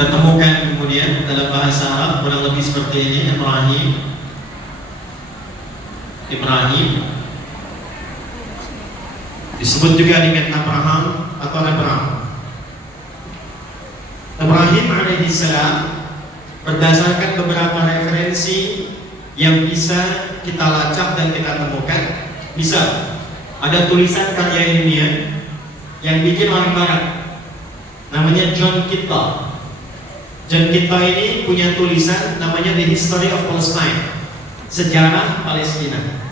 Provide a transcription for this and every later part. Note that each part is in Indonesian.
Kita temukan kemudian dalam bahasa Arab kurang lebih seperti ini. Ibrahim disebut juga dengan Abraham atau Abraham. Ibrahim alaihissalam berdasarkan beberapa referensi yang bisa kita lacak dan kita temukan. Bisa ada tulisan karya ilmiah yang bikin orang Barat, namanya John Kittel. John Kittel ini punya tulisan namanya The History of Palestine, sejarah Palestina.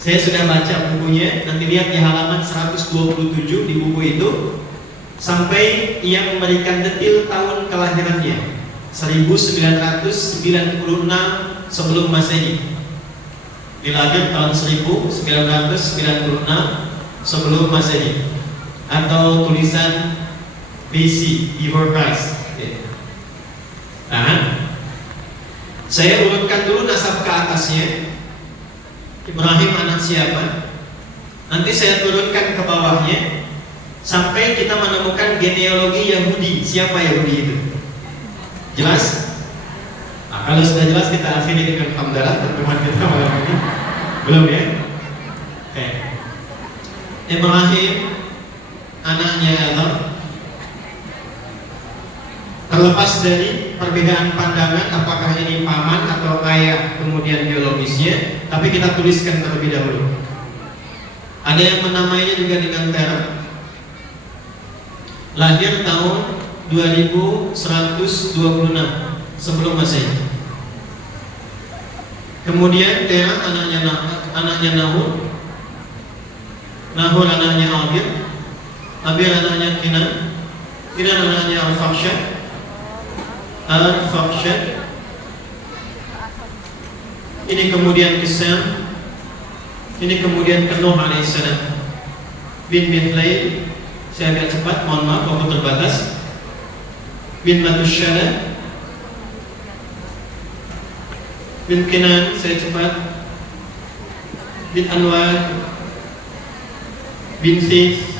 Saya sudah baca bukunya, nanti lihat di halaman 127 di buku itu, sampai ia memberikan detail tahun kelahirannya 1996 sebelum Masehi. Dilahir tahun 1996 sebelum Masehi, atau tulisan BC, Before Christ. Nah, saya urutkan dulu nasab ke atasnya. Ibrahim anak siapa? Nanti saya turunkan ke bawahnya sampai kita menemukan genealogi Yahudi. Siapa Yahudi itu? Jelas? Nah, kalau sudah jelas kita akhiri dengan hamdalah pertemuan kita malam ini. Belum ya? Oke. Ibrahim anaknya Allah. Terlepas dari perbedaan pandangan apakah ini paman atau ayah kemudian biologisnya, tapi kita tuliskan terlebih dahulu. Ada yang menamainya juga dengan Tera. Lahir tahun 2126 sebelum Masehi. Kemudian Tera anaknya Nahur. Nahur anaknya Abir. Abir anaknya Kinan. Kinan anaknya Al-Fakhsyad. Al-Fakhsyad ini kemudian Kisam, ini kemudian Nuh alaihissalam bin Mithlail. Saya agak cepat, mohon maaf waktu terbatas. Bin Matusyala bin Kinan, saya cepat. Bin Anwar bin Sif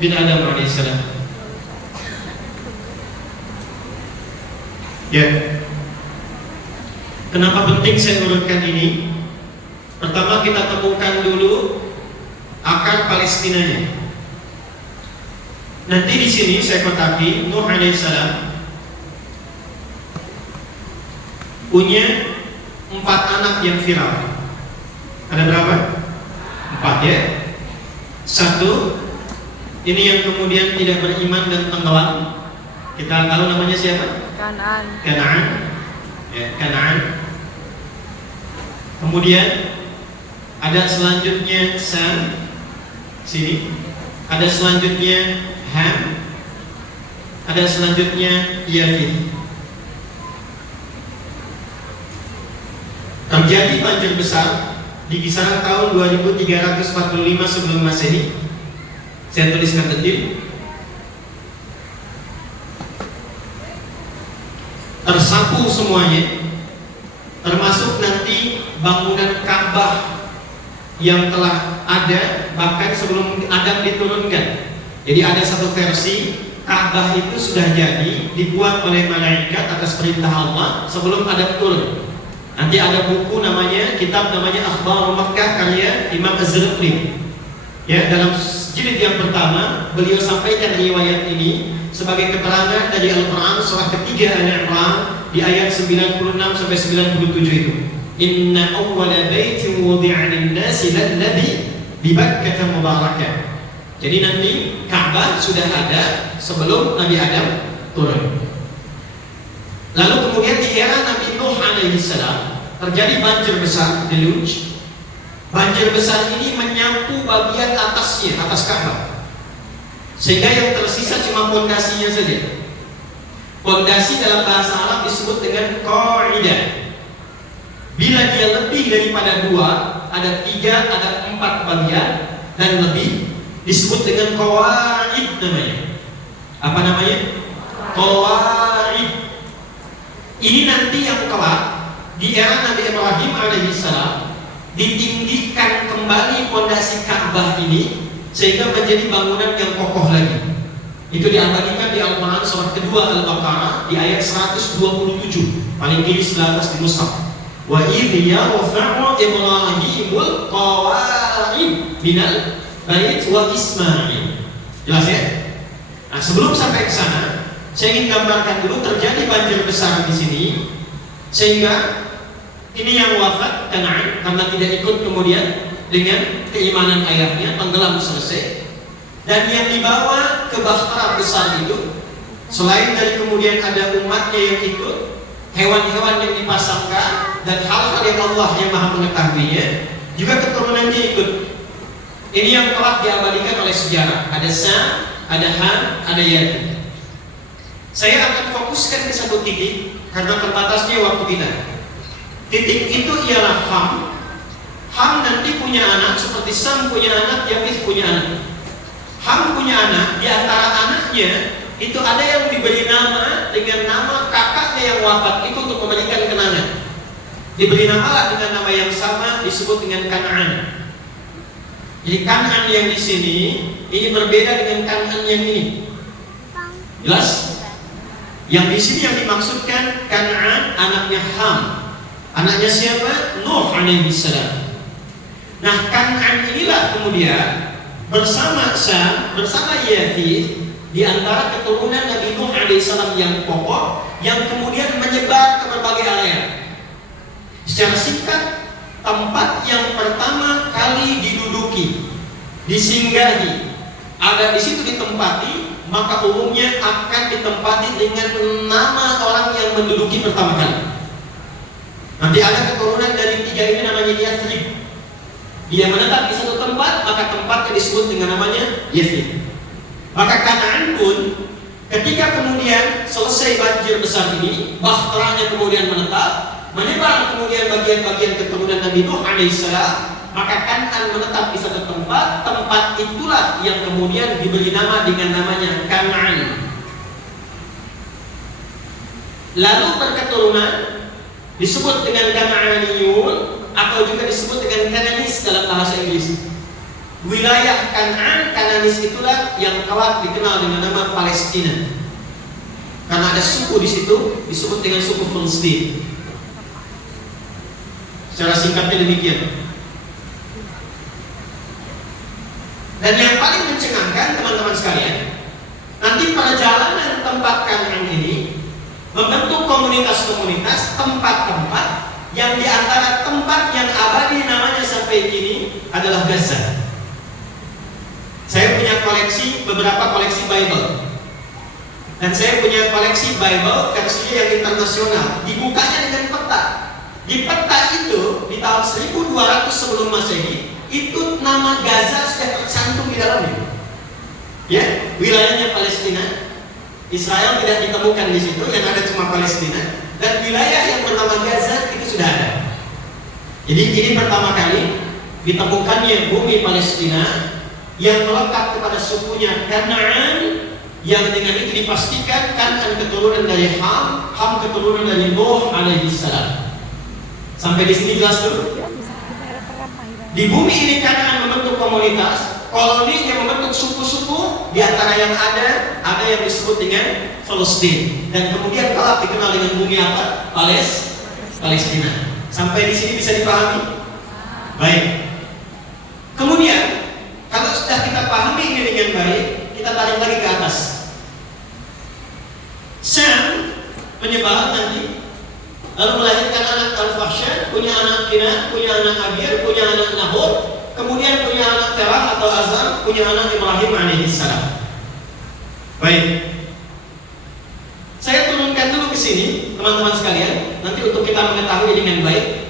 bin Adam alaihissalam. Ya, kenapa penting saya urutkan ini? Pertama kita temukan dulu akar Palestinanya. Nanti di sini saya kotaki Nuh alaihissalam punya 4 anak yang viral. Ada berapa? 4 ya. 1 ini yang kemudian tidak beriman dan tenggelam. Kita tahu namanya siapa? Kanaan. Ya, Kanaan. Kemudian ada selanjutnya Sam, sini. Ada selanjutnya Ham. Ada selanjutnya Yafith. Terjadi banjir besar di kisaran tahun 2345 sebelum Masehi. Saya tuliskan detil. Tersapu semuanya, termasuk nanti bangunan Ka'bah yang telah ada bahkan sebelum Adam diturunkan. Jadi ada satu versi Ka'bah itu sudah jadi dibuat oleh malaikat atas perintah Allah sebelum Adam turun. Nanti ada buku namanya, kitab namanya Akhbar Makkah karya Imam Az-Zarqi. Ya, dalam jilid yang pertama beliau sampaikan riwayat ini sebagai keterangan dari Al-Quran surah ketiga Al-Imran di ayat 96 sampai 97 itu. Inna awwala baitin wudi'a lin-nasi lalladzi bi Bakkah mubarakah. Jadi nanti Ka'bah sudah ada sebelum Nabi Adam turun. Lalu kemudian di era Nabi Nuh alaihissalam terjadi banjir besar, deluge. Banjir besar ini menyapu bagian atasnya, atas Ka'bah, sehingga yang tersisa cuma pondasinya saja. Pondasi dalam bahasa Arab disebut dengan qaidah. Bila dia lebih daripada 2, ada 3, ada 4 bagian dan lebih, disebut dengan qawaid namanya. Apa namanya? Qawaid. Ini nanti yang kelak di era Nabi Ibrahim alaihissalam ditinggikan kembali pondasi Ka'bah ini sehingga menjadi bangunan yang kokoh lagi. Itu diabadikan di Al-Quran surah kedua Al-Baqarah di ayat 127, paling kiri sebelah atas di mushaf. Wa idh yarfa'u Ibrahimul qawa'id minal bait wa Ismail. Jelas ya? Nah, sebelum sampai ke sana, saya ingin gambarkan dulu terjadi banjir besar di sini, sehingga ini yang wafat Kan'an karena tidak ikut kemudian dengan keimanan ayahnya, tenggelam selesai. Dan yang dibawa ke bahtera besar itu, selain dari kemudian ada umatnya yang ikut, hewan-hewan yang dipasangkan, dan hal-hal yang Allah yang maha mengetahuinya, juga keturunannya ikut. Ini yang telah diabadikan oleh sejarah. Ada Sam, ada Ham, ada Yafith. Saya akan fokuskan ke satu titik karena terbatasnya waktu kita. Titik itu ialah Ham. Ham nanti punya anak seperti Sam punya anak, Yafith punya anak. Ham punya anak, di antara anaknya itu ada yang diberi nama dengan nama kakaknya yang wafat itu untuk memberikan kenangan. Diberi nama lah dengan nama yang sama, disebut dengan Kan'an. Jadi Kan'an yang di sini ini berbeda dengan Kan'an yang ini. Jelas? Yang di sini yang dimaksudkan Kan'an anaknya Ham. Anaknya siapa? Nuh alaihi salam. Nah, Kan'an inilah kemudian bersama Sam, bersama Yafith, di antara keturunan Nabi Nuh alaihissalam yang pokok, yang kemudian menyebar ke berbagai area. Secara singkat, tempat yang pertama kali diduduki, disinggahi, ada di situ ditempati, maka umumnya akan ditempati dengan nama orang yang menduduki pertama kali. Nanti ada keturunan dari tiga ini namanya Yathrib. Dia menetap di satu tempat, maka tempatnya disebut dengan namanya Yathrib. Maka Kan'an pun ketika kemudian selesai banjir besar ini, bahteranya kemudian menetap, menyebar kemudian bagian-bagian keturunan Nabi Nuh alaihissalam, maka Kan'an menetap di satu tempat. Tempat itulah yang kemudian diberi nama dengan namanya Kan'an. Lalu berketurunan disebut dengan Kan'aniyun, atau juga disebut dengan Kananis dalam bahasa Inggris. Wilayah Kan'an, Kananis itulah yang kelak dikenal dengan nama Palestina. Karena ada suku di situ disebut dengan suku Palestina. Secara singkatnya demikian. Dan yang paling mencengangkan teman-teman sekalian, nanti perjalanan tempat Kan'an ini membentuk komunitas-komunitas, tempat-tempat yang diantara tempat yang abadi namanya sampai kini adalah Gaza. Saya punya koleksi, beberapa koleksi Bible, dan saya punya koleksi Bible versinya yang internasional. Dibukanya dengan peta. Di peta itu di tahun 1200 sebelum Masehi, itu nama Gaza sudah tercantum di dalamnya. Ya, wilayahnya Palestina. Israel tidak ditemukan di situ, yang ada cuma Palestina. Dan wilayah yang bernama Gaza itu sudah ada. Jadi ini pertama kali ditemukannya bumi Palestina yang melekat kepada sukunya Kan'an, yang dengan itu dipastikan Kan'an keturunan dari Ham, Ham keturunan dari Nuh alaihi salam. Sampai di sini jelas dulu. Di bumi ini Kan'an membentuk komunitas, koloni yang membentuk suku-suku. Di antara yang ada yang disebut dengan Palestina, dan kemudian kelak dikenal dengan bumi apa? Palestina. Sampai di sini bisa dipahami? Baik. Kemudian kalau sudah kita pahami ini dengan baik, kita tarik lagi ke atas. Sam menyebar nanti, lalu melahirkan anak Al-Fahsyan, punya anak Kina, punya anak Abir, punya anak Nahor, kemudian punya anak Terah atau Azar, punya anak Ibrahim alaihissalam. Baik. Saya turunkan dulu ke sini, teman-teman sekalian, nanti untuk kita mengetahui dengan baik.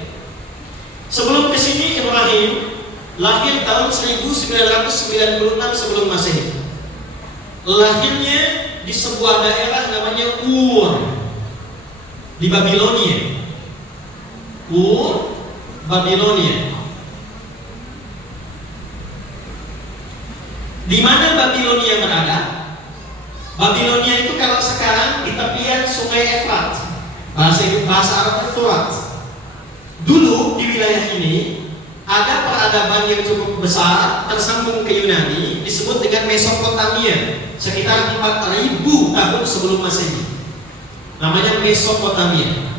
Sebelum ke sini Ibrahim lahir tahun 1996 sebelum Masehi. Lahirnya di sebuah daerah namanya Ur di Babilonia. Ur, Babilonia. Di mana Babilonia berada? Babilonia itu kalau sekarang di tepian Sungai Efrat, bahasa Arabnya Furat. Dulu di wilayah ini ada peradaban yang cukup besar tersambung ke Yunani, disebut disebut dengan Mesopotamia, sekitar 4000 tahun sebelum Masehi. Namanya Mesopotamia.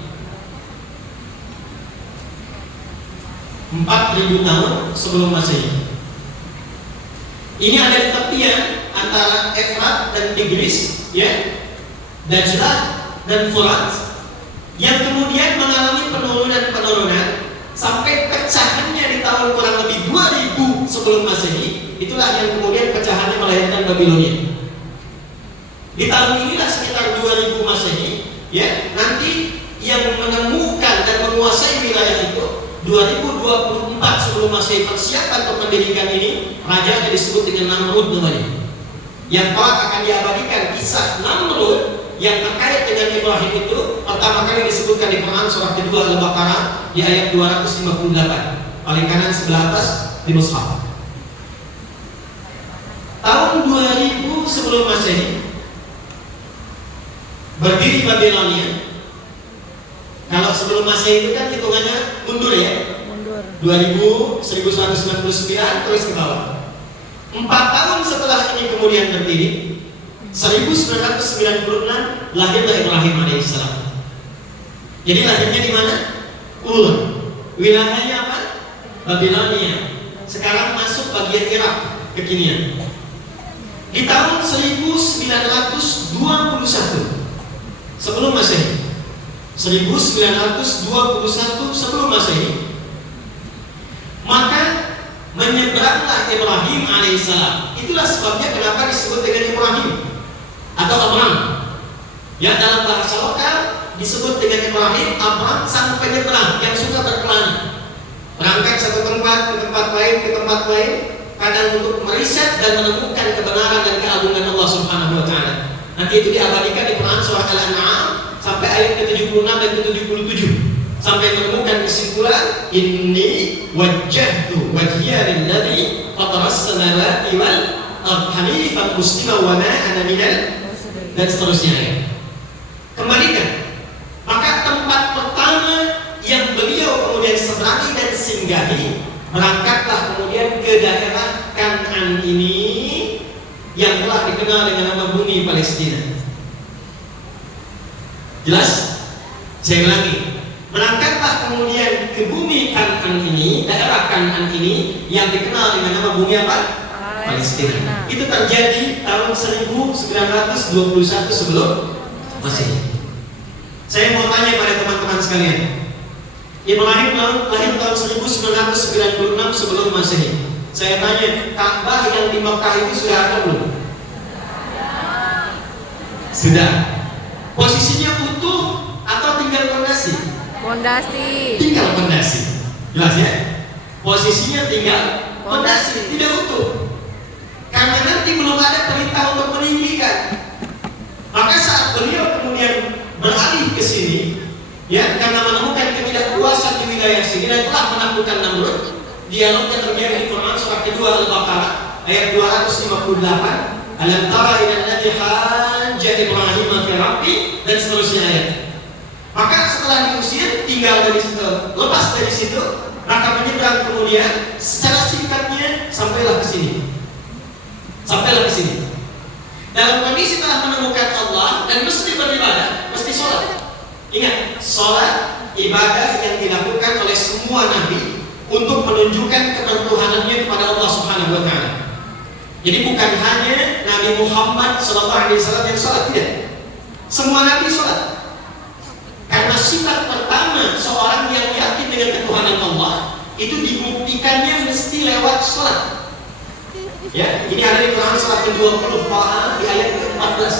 4000 tahun sebelum Masehi. Ini ada di tepian antara Efrat dan Tigris, ya, Dajlah dan Furat, yang kemudian mengalami penurunan sampai pecahannya di tahun kurang lebih 2000 sebelum Masehi. Itulah yang kemudian pecahannya melahirkan Babilonia. Di tahun inilah sekitar 2000 Masehi, ya, nanti yang menemukan dan menguasai wilayah itu 2024 sebelum Masehi. Persiapan untuk mendirikan ini, raja yang disebut dengan Namrud namanya, yang kelak akan diabadikan. Kisah Namrud yang terkait dengan Ibrahim itu pertama kali disebutkan di Quran surah kedua Al-Baqarah di ayat 258, paling kanan sebelah atas di mushaf. Tahun 2000 sebelum Masehi berdiri Babilonia. Kalau sebelum Masehi itu kan hitungannya mundur, ya, 2000, 1199 terus ke bawah. 4 tahun setelah ini kemudian berdiri, 1996 lahirlah Ibrahim alaihissalam. Jadi lahirnya di mana? Ur. Wilayahnya apa? Babilonia. Sekarang masuk bagian Irak kekinian. Di tahun 1921 sebelum Masehi, 1921 sebelum Masehi, maka menyeberanglah Ibrahim alaihissalam. Itulah sebabnya kenapa disebut dengan Ibrahim atau Abraham. Ya, dalam bahasa lokal disebut dengan Ibrahim, Abraham sang penyeberang yang suka berkelana, berangkat satu tempat ke tempat lain ke tempat lain, kadang untuk meriset dan menemukan kebenaran dan keagungan Allah Subhanahu wa taala. Nanti itu diabadikan di Quran surah Al-An'am sampai ayat ke-76 dan ke-77, sampai menemukan kesimpulan inni wajjahtu wajhiya lilladzi fataras samawati wal ardh hanifan musliman wa ma ana minal, dan seterusnya, ya. Kembalikan. Maka tempat pertama yang beliau kemudian seberangi dan singgahi, berangkatlah kemudian ke daerah Kan'an ini yang telah dikenal dengan nama bumi Palestina. Jelas? Saya ulangi. Berangkatlah kemudian ke bumi Kan'an ini, daerah Kan'an ini yang dikenal dengan nama bumi apa? Palestina. Itu terjadi tahun 1921 sebelum Masehi. Saya mau tanya pada teman-teman sekalian, Ibrahim lahir tahun 1996 sebelum Masehi. Saya tanya, Ka'bah yang di Mekah itu sudah ada belum? Sudah. Posisinya utuh atau tinggal fondasi? Fondasi. Tinggal fondasi. Jelas, ya? Posisinya tinggal fondasi, tidak utuh. Karena nanti belum ada perintah untuk meninggikan. Maka saat beliau kemudian beralih ke sini, ya, karena menemukan ketidakpuasan di wilayah sini dan telah menaklukkan Namrud, dialog yang terjadi di Quran surah kedua Al-Baqarah ayat 258, alam tara ilal ladzi hajja Ibrahim fi rabbi, dan seterusnya ayat. Maka setelah diusir, tinggal dari situ, lepas dari situ, maka menyeberang kemudian secara singkatnya sampailah ke sini. Sampailah ke sini. Dalam kondisi telah menemukan Allah dan mesti beribadah, mesti sholat. Ingat, sholat ibadah yang dilakukan oleh semua nabi untuk menunjukkan kebertuhanannya kepada Allah Subhanahu wa taala. Jadi bukan hanya Nabi Muhammad SAW yang sholat, tidak. Semua nabi sholat. Karena sifat pertama seorang yang yakin dengan ketuhanan Allah itu dibuktikannya mesti lewat sholat. Ya, ini ada di Quran surah ke-20 di ayat ke-14.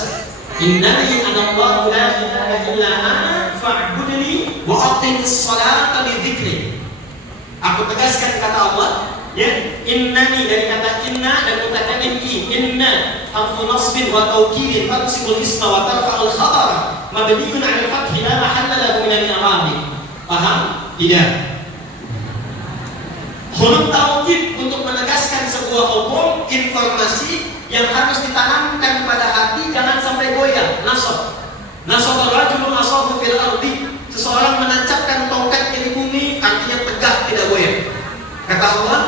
Innani anallahu la ilaha illa ana fa'budni wa aqimis salata li dzikri. Aku tegaskan kata Allah, ya, innani dari kata inna dan mutakallim inna harfu nasbin wa tawkidin tansibul isma wa tarfa'ul khabar mabniun 'ala al-fath la mahalla lahu min al-i'rab. Paham? Tidak. Huruf taukid untuk menegaskan sebuah hukum, informasi yang harus ditanamkan pada hati, jangan sampai goyah. Nasab ar-rajulu asahu fil ardi. Seseorang menancapkan tongkatnya di bumi, artinya tegak, tidak goyah. Kata Allah,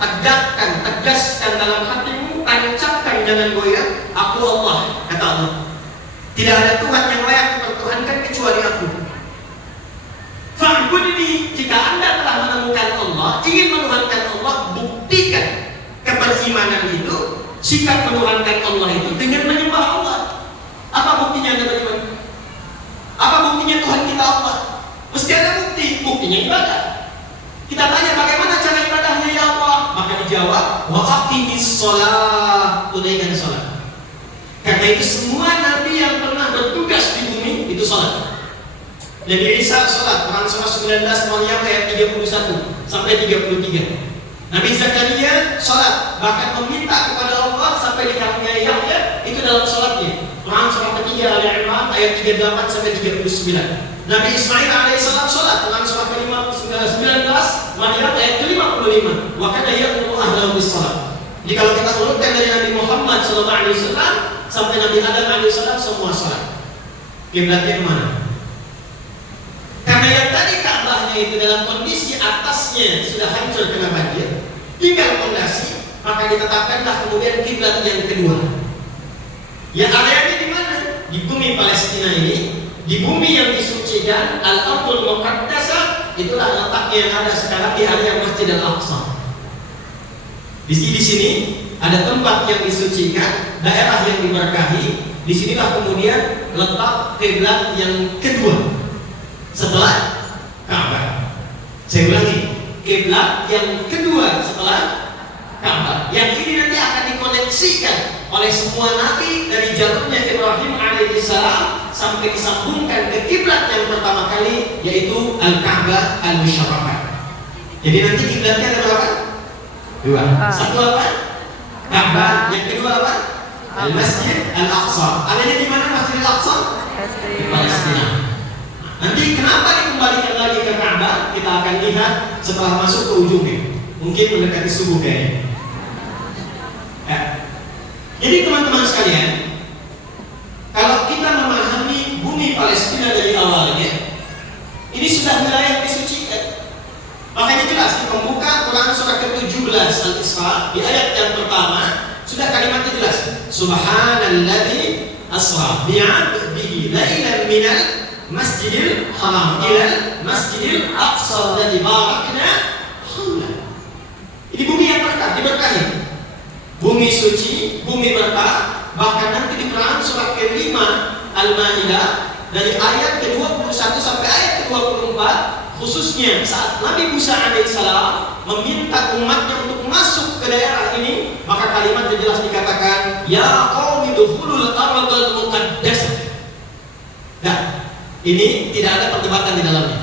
tegakkan, tegaskan dalam hatimu tancapkan, jangan goyah. Aku Allah, kata Allah. Tidak ada Tuhan yang layak dipertuhankan kecuali aku. Fa'budni, jika Anda telah menemukan Allah, ingin menuhankan Allah, buktikan keberimanan itu, sikap menuhankan Allah itu dengan menyembah Allah. Apa buktinya Anda beriman? Apa buktinya Tuhan kita Allah? Mesti ada bukti, buktinya ibadah. Kita tanya bagaimana cara ibadahnya ya Allah, maka dijawab wa aqimis shalah, tunaikan salat. Karena itu semua nabi yang pernah bertugas di bumi itu salat. Nabi Isa salat, Quran surah 19 Maryam ayat 31 sampai 33. Nabi Zakaria salat, bahkan meminta kepada Allah sampai dikaruniai Yahya, itu dalam salatnya. Quran surah ketiga Al-Imran ayat 38 sampai 39. Nabi Ismail alaihissalam salat, Quran surah ke-19 Maryam ayat ke-55. Wa kana ya'muru ahlahu bis-shalah. Jadi kalau kita urutkan dari Nabi Muhammad sallallahu alaihi wasallam sampai Nabi Adam alaihissalam semua salat. Kiblatnya kemana? Karena yang tadi Ka'bahnya itu dalam kondisi atasnya sudah hancur kena banjir, tinggal fondasi, maka ditetapkanlah kemudian kiblat yang kedua. Yang areanya di mana? Di bumi Palestina ini, di bumi yang disucikan, Al-Ardul Muqaddasah, itulah letaknya yang ada sekarang di area Masjid Al-Aqsa. Di sini ada tempat yang disucikan, daerah yang diberkahi. Disinilah kemudian letak kiblat yang kedua setelah Ka'bah. Saya ulangi, kiblat yang kedua setelah Ka'bah. Yang ini nanti akan dikoneksikan oleh semua nabi dari jalurnya Ibrahim alaihissalam sampai disambungkan ke kiblat yang pertama kali, yaitu Al-Ka'bah Al-Musyarrafah. Jadi nanti kiblatnya ada berapa? Dua. Satu apa? Ka'bah. Yang kedua apa? Al-Masjid Al-Aqsa. Adanya di mana Masjid Al-Aqsa? Di Palestina. Nanti kenapa dikembalikan lagi ke Ka'bah? Kita akan lihat setelah masuk ke ujungnya. Mungkin mendekati subuh kayaknya. Ya. Jadi teman-teman sekalian, kalau kita memahami bumi Palestina dari awalnya, ini sudah wilayah disucikan. Makanya jelas di pembuka Quran surah ke-17 Al-Isra di ayat yang pertama sudah kalimatnya jelas. Subhanalladzi asra bi'abdihi lailan minal masjidil haram ilal masjidil aqsa alladzi barakna haulah. Ini bumi yang berkah, diberkahi. Bumi suci, bumi berkah. Bahkan nanti di Quran surah ke-5 Al-Maidah dari ayat ke-21 sampai ayat ke-24, khususnya saat Nabi Musa alaihissalam meminta umatnya untuk masuk ke daerah ini, maka kalimat yang jelas dikatakan, ya qaumi dukhulul ardal muqaddasah. Nah, ini tidak ada perdebatan di dalamnya.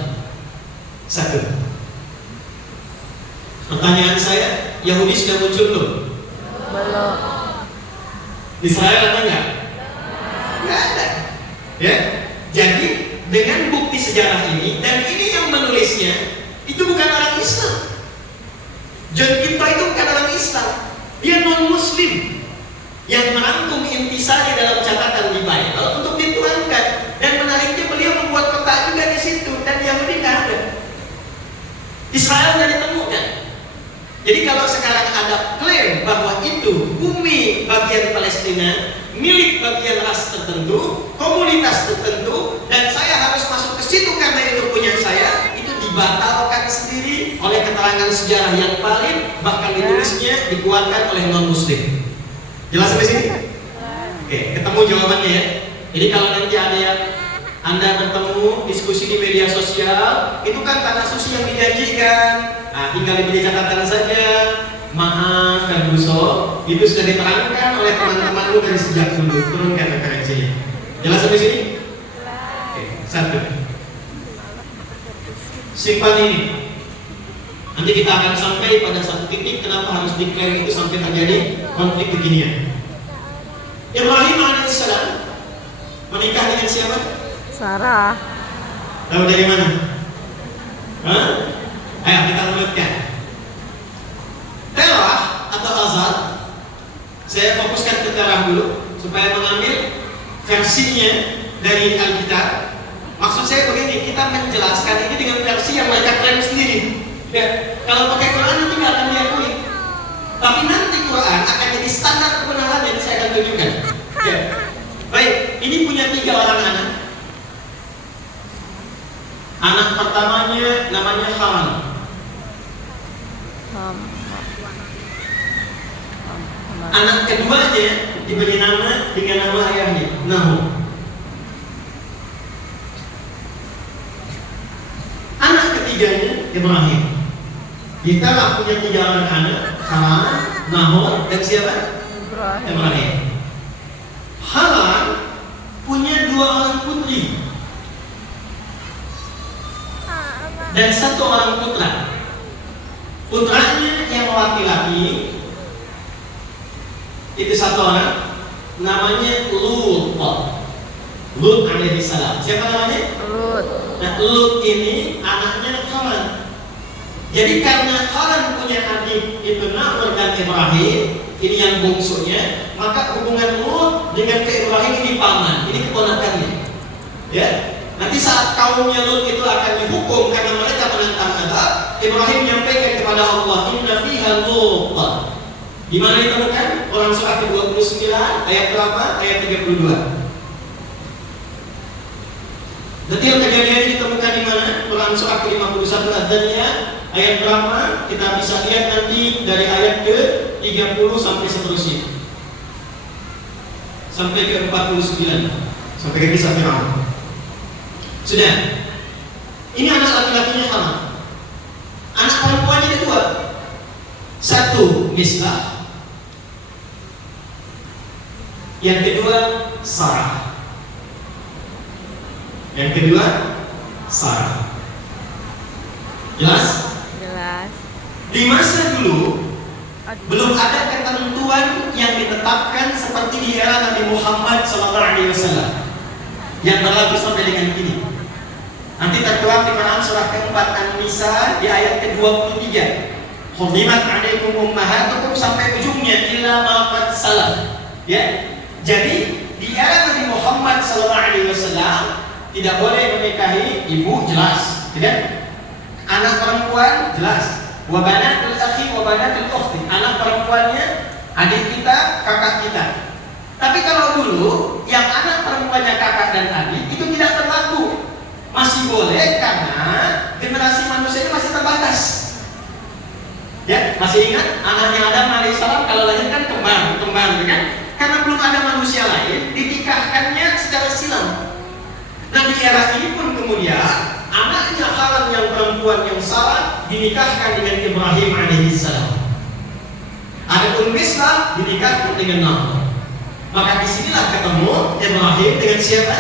Satu. Pertanyaan saya, Yahudi sudah muncul belum? Belum. Israel ada nggak? Nggak ada. Ya. Jadi dengan bukti sejarah ini, dan ini yang menulisnya itu bukan orang Islam. John Kinto itu bukan orang Islam, dia non Muslim yang merangkum intisari dalam catatan di Bible untuk dituangkan. Dan menariknya beliau membuat peta juga di situ, dan Yahudi nggak ada. Israel nggak ditemukan. Jadi kalau sekarang ada klaim bahwa itu bumi bagian Palestina milik bagian ras tertentu, komunitas tertentu, dan saya harus masuk ke situ karena itu punya saya, itu dibatalkan sendiri oleh keterangan sejarah yang valid, bahkan ditulisnya dikuatkan oleh non-Muslim. Jelas sampai sini? Oke, ketemu jawabannya ya. Jadi kalau nanti ada yang Anda bertemu diskusi di media sosial, itu kan tanah suci yang dijanjikan. Nah, tinggal diberi catatan saja. Maaf Kang Buso, itu sudah diterangkan oleh teman-temanmu dari sejak dulu. Turunkan referensinya. Jelas sampai sini? Oke, satu. Simpan ini. Nanti kita akan sampai pada satu titik kenapa harus diklaim itu sampai terjadi konflik beginian. Ibrahim alaihissalam menikah dengan siapa? Sarah. Tahu dari mana? Hah? Ayo kita urutkan. Terah atau Azar, saya fokuskan ke Terah dulu supaya mengambil versinya dari Alkitab. Maksud saya begini, kita menjelaskan ini dengan versi yang mereka klaim sendiri. Ya, kalau pakai Quran nanti nggak akan diakui. Tapi nanti Quran akan jadi standar Ya. Baik, ini punya 3 orang anak. Anak pertamanya namanya Haran. Anak keduanya diberi nama dengan nama ayahnya, Nahor. Anak ketiganya Ibrahim. Kita punya 3 orang anak, Haran, Nahor, dan siapa? Ibrahim. Haran punya 2 orang putri dan 1 orang putra. Putranya yang laki-laki itu 1 orang, namanya Lut. Lut alaihi salam. Siapa namanya? Lut. Nah, Lut ini anaknya Haran. Jadi karena Haran punya adik itu Nahor dan Ibrahim, ini yang bungsunya, maka hubungan Lut dengan Ibrahim ini paman, ini keponakannya. Ya. Nanti saat kaumnya Lut itu akan dihukum karena mereka menentang azab, Ibrahim menyampaikan kepada Allah, "Inna fiha Lut." Di mana ditemukan? Quran surah ke-29 ayat berapa? Ayat 32. Detail kejadian ini ditemukan di mana? Quran surah ke-51 Ad-Daniyah ayat berapa? Kita bisa lihat nanti dari ayat ke-30 sampai seterusnya. Sampai ke-49. Sampai ke kisah Firaun. Sudah. Ini anak laki-lakinya Haran. Anak perempuannya ada 2. 1 Misbah. Yang kedua Sarah. Yang kedua Sarah. Jelas? Jelas. Di masa dulu belum ada ketentuan yang ditetapkan seperti di era Nabi Muhammad SAW yang berlaku sampai dengan kini. Nanti tertuang di Quran surah ke-4 An-Nisa di ayat ke-23. Hurrimat 'alaikum ummahatukum sampai ujungnya illa ma qad salaf. Ya. Jadi di era Nabi Muhammad SAW tidak boleh menikahi ibu, jelas, tidak? Anak perempuan jelas. Wa banatul akhi wa banatul ukhti. Anak perempuannya adik kita, kakak kita. Tapi kalau dulu yang anak perempuannya kakak dan adik itu tidak berlaku. Masih boleh karena generasi manusia ini masih terbatas. Ya, masih ingat anaknya Adam alaihissalam kalau lahir kan kembar, kan? Karena belum ada manusia lain, dinikahkannya secara silam. Nah di era ini pun kemudian anaknya Haran yang perempuan yang Sarah dinikahkan dengan Ibrahim alaihissalam. Adapun Misbah dinikahkan dengan Nahor. Maka disinilah ketemu Ibrahim dengan siapa?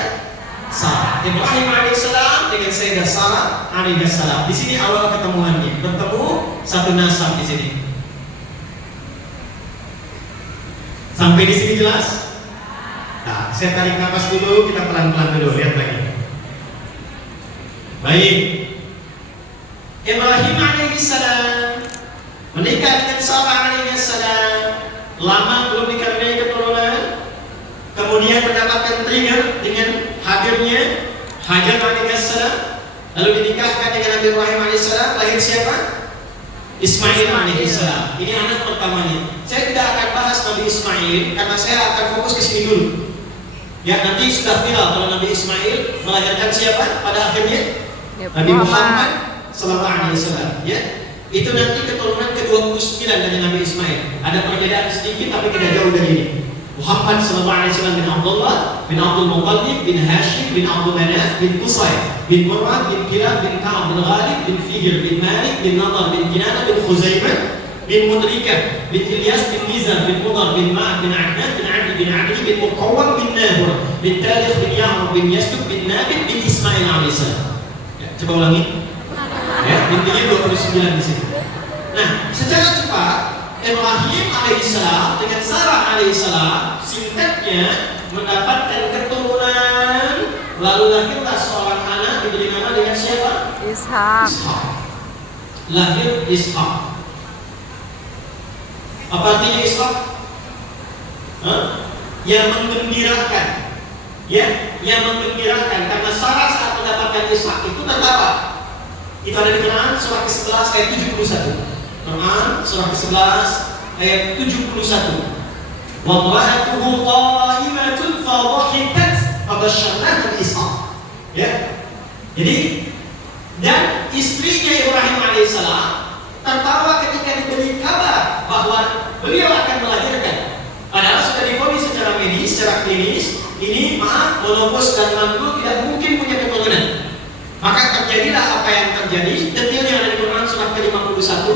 Sarah. Ibrahim alaihissalam dengan Sayyidah Sarah alaihissalam. Di sini awal ketemuannya. Bertemu satu nasab di sini. Sampai di sini jelas? Nah, saya tarik nafas dulu, kita pelan-pelan dulu, lihat lagi. Baik. Ibrahim alaihissalam menikah dengan Sarah alaihissalam. Lama belum dikaruniai keturunan. Kemudian mendapatkan trigger dengan hadirnya Hajar alaihissalam. Lalu dinikahkan dengan Nabi Ibrahim alaihissalam. Lahir siapa? Ismail alaihissalam. Ini anak pertamanya. Saya tidak akan bahas Nabi Ismail karena saya akan fokus ke sini dulu. Ya, nanti sudah viral kalau Nabi Ismail melahirkan siapa pada akhirnya? Nabi Muhammad sallallahu alaihi wasallam. Ya. Itu nanti keturunan ke-29 dari Nabi Ismail. Ada perbedaan sedikit tapi tidak jauh dari ini. Muhammad sallallahu alaihi wasallam bin Abdullah bin Abdul Muttalib bin Hashim bin Abdul Manaf bin Qusay bin Murrah bin Kilab bin Ka'ab bin Ghalib bin Fihr bin Malik bin Nadar bin Kinanah bin Khuzaimah bin Mudrikah bin Ilyas bin Nizar bin Mudar bin Ma'ad bin Adnan bin Abdi bin Adli bin Muqawwam bin Nahur bin Talib bin Ya'rub bin Yasduk bin Nabit bin Ismail alaihissalam. Ya, coba ulangi. Ya, intinya 29 di sini. Nah, secara cepat Ibrahim alaihissalam dengan Sarah alaihissalam singkatnya mendapatkan keturunan, lalu lahirlah seorang anak diberi nama dengan siapa? Ishak. Lahir Ishak. Apa artinya Ishak? Yang menggembirakan. Ya, yang menggembirakan karena Sarah saat mendapatkan Ishak itu tertawa. Itu ada di Quran surah ke-11 ayat 71. Quran surah ke-11 ayat 71. Wa imra'atuhu qa'imatun Fabasyarnahu bi-Ishaq. Ya. Jadi dan istrinya Ibrahim alaihissalam tertawa ketika diberi kabar bahwa beliau akan melahirkan. Padahal sudah difonis secara medis, secara klinis, ini maaf, monopos dan mantu tidak mungkin punya keturunan. Maka terjadilah apa yang terjadi. Detailnya ada di Quran surah ke-51.